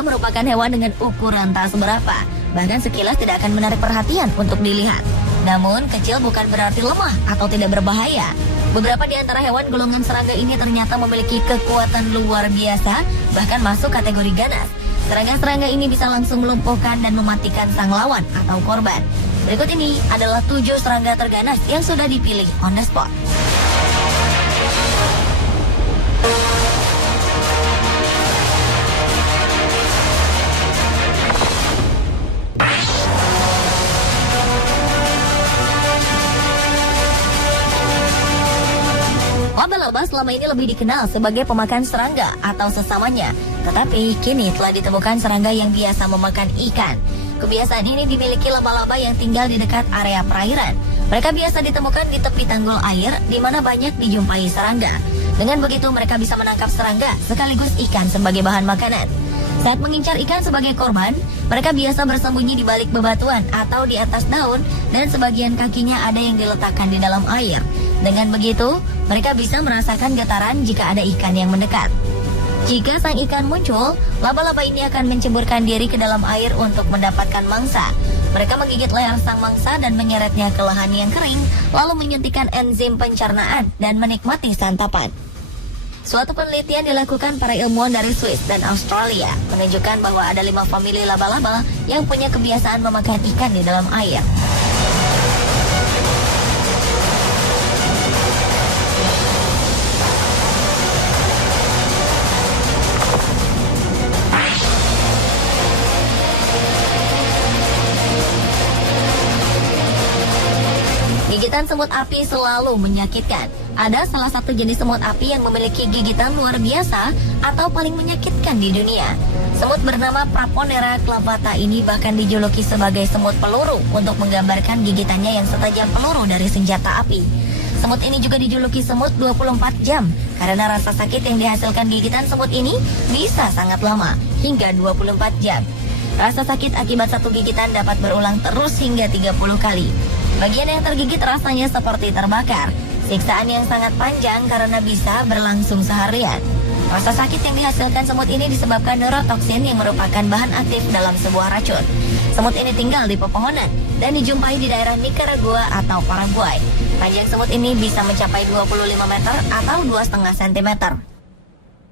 Serangga merupakan hewan dengan ukuran tak seberapa, bahkan sekilas tidak akan menarik perhatian untuk dilihat. Namun, kecil bukan berarti lemah atau tidak berbahaya. Beberapa di antara hewan golongan serangga ini ternyata memiliki kekuatan luar biasa, bahkan masuk kategori ganas. Serangga-serangga ini bisa langsung melumpuhkan dan mematikan sang lawan atau korban. Berikut ini adalah 7 serangga terganas yang sudah dipilih on the spot. Laba-laba selama ini lebih dikenal sebagai pemakan serangga atau sesamanya. Tetapi kini telah ditemukan serangga yang biasa memakan ikan. Kebiasaan ini dimiliki laba-laba yang tinggal di dekat area perairan. Mereka biasa ditemukan di tepi tanggul air di mana banyak dijumpai serangga. Dengan begitu mereka bisa menangkap serangga sekaligus ikan sebagai bahan makanan. Saat mengincar ikan sebagai korban, mereka biasa bersembunyi di balik bebatuan atau di atas daun dan sebagian kakinya ada yang diletakkan di dalam air. Dengan begitu, mereka bisa merasakan getaran jika ada ikan yang mendekat. Jika sang ikan muncul, laba-laba ini akan menceburkan diri ke dalam air untuk mendapatkan mangsa. Mereka menggigit leher sang mangsa dan menyeretnya ke lahan yang kering, lalu menyuntikkan enzim pencernaan dan menikmati santapan. Suatu penelitian dilakukan para ilmuwan dari Swiss dan Australia menunjukkan bahwa ada 5 famili laba-laba yang punya kebiasaan memakan ikan di dalam air. Gigitan semut api selalu menyakitkan. Ada salah satu jenis semut api yang memiliki gigitan luar biasa atau paling menyakitkan di dunia. Semut bernama Praponera clavata ini bahkan dijuluki sebagai semut peluru untuk menggambarkan gigitannya yang setajam peluru dari senjata api. Semut ini juga dijuluki semut 24 jam karena rasa sakit yang dihasilkan gigitan semut ini bisa sangat lama, hingga 24 jam. Rasa sakit akibat satu gigitan dapat berulang terus hingga 30 kali. Bagian yang tergigit rasanya seperti terbakar. Siksaan yang sangat panjang karena bisa berlangsung seharian. Rasa sakit yang dihasilkan semut ini disebabkan neurotoksin yang merupakan bahan aktif dalam sebuah racun. Semut ini tinggal di pepohonan dan dijumpai di daerah Nicaragua atau Paraguay. Panjang semut ini bisa mencapai 25 meter atau 2,5 cm.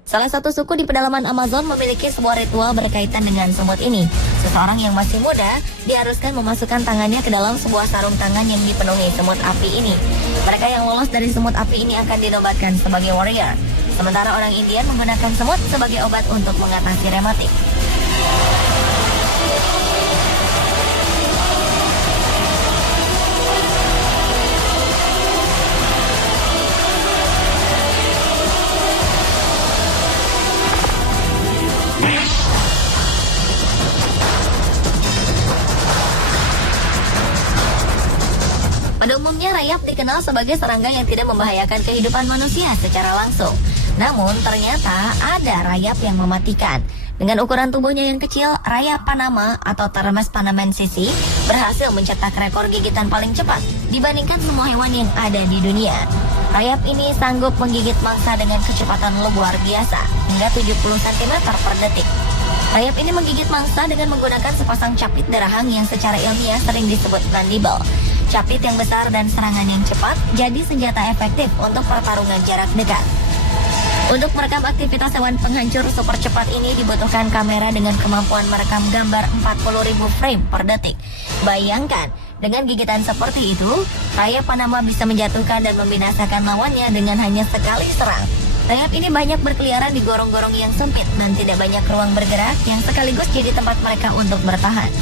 Salah satu suku di pedalaman Amazon memiliki sebuah ritual berkaitan dengan semut ini. Seseorang yang masih muda diharuskan memasukkan tangannya ke dalam sebuah sarung tangan yang dipenuhi semut api ini. Mereka yang lolos dari semut api ini akan dinobatkan sebagai warrior. Sementara orang Indian menggunakan semut sebagai obat untuk mengatasi rematik. Pada umumnya rayap dikenal sebagai serangga yang tidak membahayakan kehidupan manusia secara langsung. Namun ternyata ada rayap yang mematikan. Dengan ukuran tubuhnya yang kecil, rayap Panama atau Termes panamensis berhasil mencetak rekor gigitan paling cepat dibandingkan semua hewan yang ada di dunia. Rayap ini sanggup menggigit mangsa dengan kecepatan luar biasa, hingga 70 cm per detik. Rayap ini menggigit mangsa dengan menggunakan sepasang capit derahang yang secara ilmiah sering disebut mandible. Capit yang besar dan serangan yang cepat jadi senjata efektif untuk pertarungan jarak dekat. Untuk merekam aktivitas hewan penghancur super cepat ini dibutuhkan kamera dengan kemampuan merekam gambar 40.000 frame per detik. Bayangkan, dengan gigitan seperti itu, rayap Panama bisa menjatuhkan dan membinasakan lawannya dengan hanya sekali serang. Rayap ini banyak berkeliaran di gorong-gorong yang sempit dan tidak banyak ruang bergerak yang sekaligus jadi tempat mereka untuk bertahan.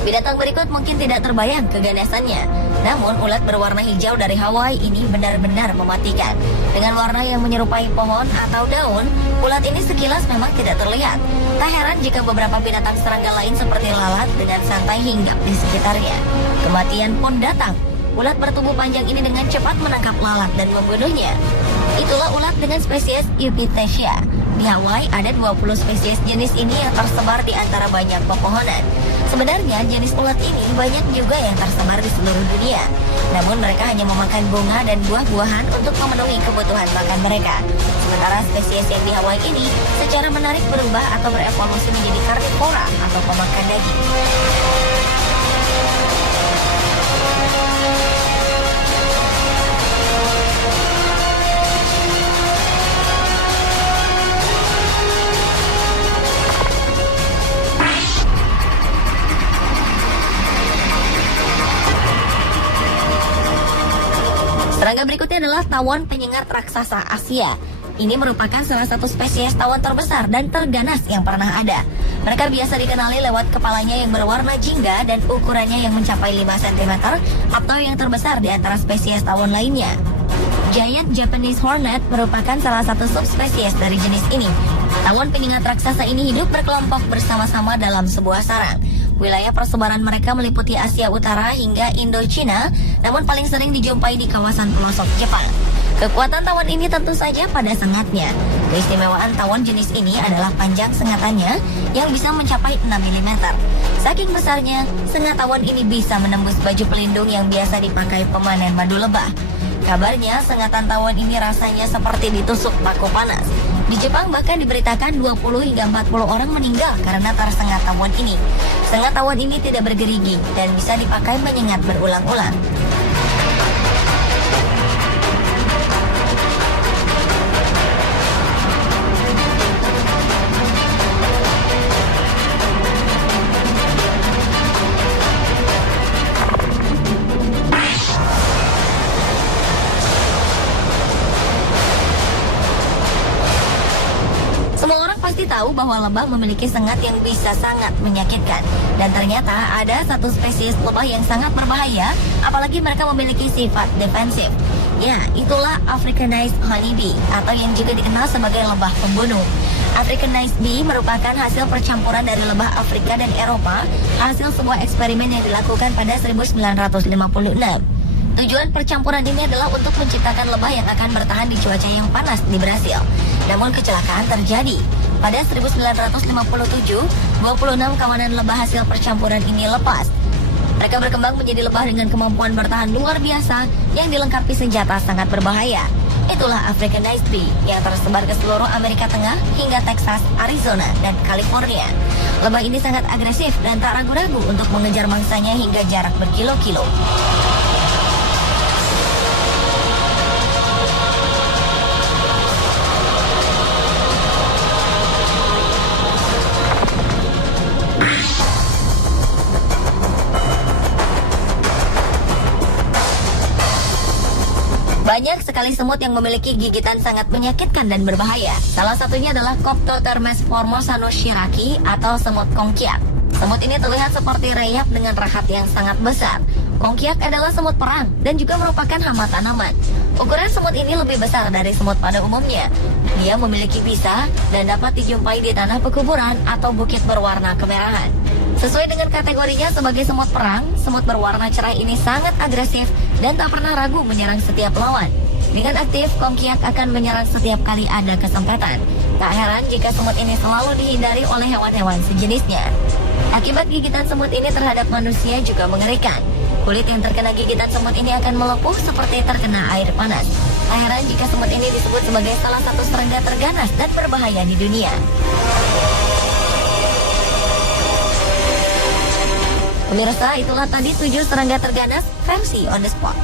Binatang berikut mungkin tidak terbayang keganasannya. Namun ulat berwarna hijau dari Hawaii ini benar-benar mematikan. Dengan warna yang menyerupai pohon atau daun, ulat ini sekilas memang tidak terlihat. Tak heran jika beberapa binatang serangga lain seperti lalat dengan santai hinggap di sekitarnya. Kematian pun datang. ulat bertubuh panjang ini dengan cepat menangkap lalat dan membunuhnya. Itulah ulat dengan spesies Eupithecia. Di Hawaii ada 20 spesies jenis ini yang tersebar di antara banyak pepohonan. Sebenarnya jenis ulat ini banyak juga yang tersebar di seluruh dunia. Namun mereka hanya memakan bunga dan buah-buahan untuk memenuhi kebutuhan makan mereka. Sementara spesies yang di Hawaii ini secara menarik berubah atau berevolusi menjadi karnivora atau pemakan daging. Serangga berikutnya adalah tawon penyengat raksasa Asia. Ini merupakan salah satu spesies tawon terbesar dan terganas yang pernah ada. Mereka biasa dikenali lewat kepalanya yang berwarna jingga dan ukurannya yang mencapai 5 cm atau yang terbesar di antara spesies tawon lainnya. Giant Japanese Hornet merupakan salah satu subspesies dari jenis ini. Tawon penyengat raksasa ini hidup berkelompok bersama-sama dalam sebuah sarang. Wilayah persebaran mereka meliputi Asia Utara hingga Indochina, namun paling sering dijumpai di kawasan pelosok Jepang. Kekuatan tawon ini tentu saja pada sengatnya. Keistimewaan tawon jenis ini adalah panjang sengatannya yang bisa mencapai 6 mm. Saking besarnya, sengat tawon ini bisa menembus baju pelindung yang biasa dipakai pemanen madu lebah. Kabarnya, sengatan tawon ini rasanya seperti ditusuk paku panas. Di Jepang bahkan diberitakan 20 hingga 40 orang meninggal karena tersengat tawon ini. Sengat tawon ini tidak bergerigi dan bisa dipakai menyengat berulang-ulang. Pasti tahu bahwa lebah memiliki sengat yang bisa sangat menyakitkan. Dan ternyata ada satu spesies lebah yang sangat berbahaya, apalagi mereka memiliki sifat defensif. Ya, itulah Africanized honeybee, atau yang juga dikenal sebagai lebah pembunuh. Africanized bee merupakan hasil percampuran dari lebah Afrika dan Eropa, hasil sebuah eksperimen yang dilakukan pada 1956. Tujuan percampuran ini adalah untuk menciptakan lebah yang akan bertahan di cuaca yang panas di Brasil. Namun kecelakaan terjadi. Pada 1957, 26 kawanan lebah hasil percampuran ini lepas. Mereka berkembang menjadi lebah dengan kemampuan bertahan luar biasa yang dilengkapi senjata sangat berbahaya. Itulah Africanized bee yang tersebar ke seluruh Amerika Tengah hingga Texas, Arizona, dan California. Lebah ini sangat agresif dan tak ragu-ragu untuk mengejar mangsanya hingga jarak berkilo-kilo. Banyak sekali semut yang memiliki gigitan sangat menyakitkan dan berbahaya. Salah satunya adalah Coptotermes formosanushiraki atau semut kongkiak. Semut ini terlihat seperti rayap dengan rahat yang sangat besar. Kongkiak adalah semut perang dan juga merupakan hama tanaman. Ukuran semut ini lebih besar dari semut pada umumnya. Dia memiliki bisa dan dapat dijumpai di tanah pekuburan atau bukit berwarna kemerahan. Sesuai dengan kategorinya sebagai semut perang, semut berwarna cerah ini sangat agresif dan tak pernah ragu menyerang setiap lawan. Dengan aktif, kongkiak akan menyerang setiap kali ada kesempatan. Tak heran jika semut ini selalu dihindari oleh hewan-hewan sejenisnya. Akibat gigitan semut ini terhadap manusia juga mengerikan. Kulit yang terkena gigitan semut ini akan melepuh seperti terkena air panas. Tak heran jika semut ini disebut sebagai salah satu serangga terganas dan berbahaya di dunia. Pemirsa, itulah tadi 7 serangga terganas versi on the spot.